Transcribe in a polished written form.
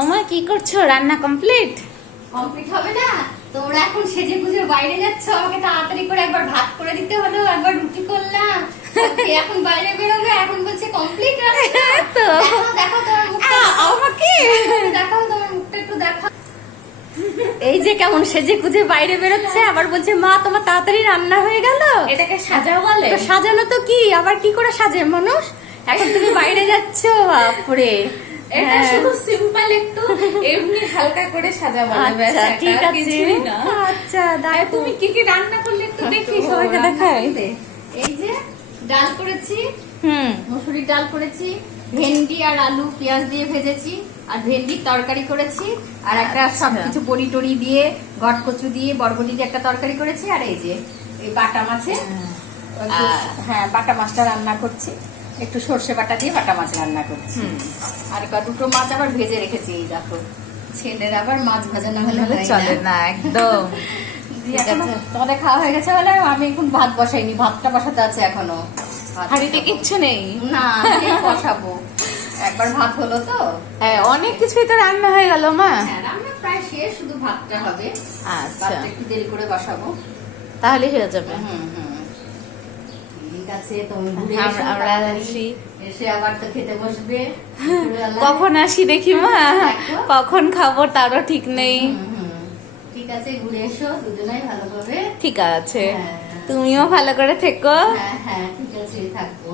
ওমা কি করছো? রান্না কমপ্লিট? কমপ্লিট হবে না? তোমরা এখন সেজে গুজে বাইরে যাচ্ছ, আমাকে তাড়াতাড়ি করে একবার ভাত করে দিতে হলো, একবার রুটি করলাম, এখন বাইরে বেরোবে, এখন বলছে কমপ্লিট রান্না। তো দেখাও তোমার মুখটা, আমাকে দেখাও তোমার মুখটা একটু দেখাও। এই যে কেমন সেজে গুজে বাইরে বেরোচ্ছে, আবার বলছে মা তোমার তাড়াতাড়ি রান্না হয়ে গেল। এটাকে সাজাও বলে? তো সাজানো তো কি, আবার কি করে সাজে মানুষ? এখন তুমি বাইরে যাচ্ছ, বাপরে। এটা শুধু সিম্পল একটু এমনি হালকা করে সাজা বলে, ব্যাস, আচ্ছা এটা ঠিক আর আছে। কিছুই না। আচ্ছা আর দেখো তুমি কি কি রান্না করলে একটু দেখি, ও, সবাইকে রান্না দেখাই। করলে। এই যে ডাল করেছি, হুম মসুরির ডাল করেছি, ভেন্ডি আর আলু পেঁয়াজ দিয়ে ভেজেছি, আর ভেন্ডির তরকারি করেছি, আর একটা আচ্ছা। সবকিছু বড়ি টড়ি দিয়ে গটকচু দিয়ে বরবটি দিয়ে একটা তরকারি করেছি, আর এই যে এই বাটা মাছে হ্যাঁ বাটা মাছটা রান্না করছি, একটু সর্ষে বাটা দিয়ে বাটা মাছ রান্না করছি। আর দুটো মাছ আবার ভেজে রেখেছি, এই দেখো ছেলের আবার মাছ ভাজা না হলে হয় চলে না একদম। দিয়ে ঠিক এখনো আছে। তোমাদের খাওয়া হয়ে গেছে বলে আমি এখন ভাত বসাইনি, ভাতটা বসাতে আছে এখনো। ভাত হাঁড়িতে বসাবো। কিচ্ছু নেই? না এই বসাবো, একবার ভাত হলো তো। হ্যাঁ অনেক কিছুই তো রান্না হয়ে গেল মা। হ্যাঁ রান্না প্রায় শেষ, শুধু ভাতটা হবে। আচ্ছা ভাতটা একটু দেরি করে বসাবো। তাহলে হয়ে যাবে। ঠিক আছে, তুমি ঘুরে আমরা- এসো আমরা তাড়াতাড়ি। আসি। এসে আবার তো খেতে বসবে দুপুরবেলা। কখন আসি দেখি মা, দেখো। কখন খাবো তারও ঠিক নেই। ঠিক আছে, ঘুরে এসো দুজনাই ভালোভাবে। ঠিক আছে, হ্যাঁ। তুমিও ভালো করে থেকো। হ্যাঁ হ্যাঁ ঠিক আছে, থাকবো।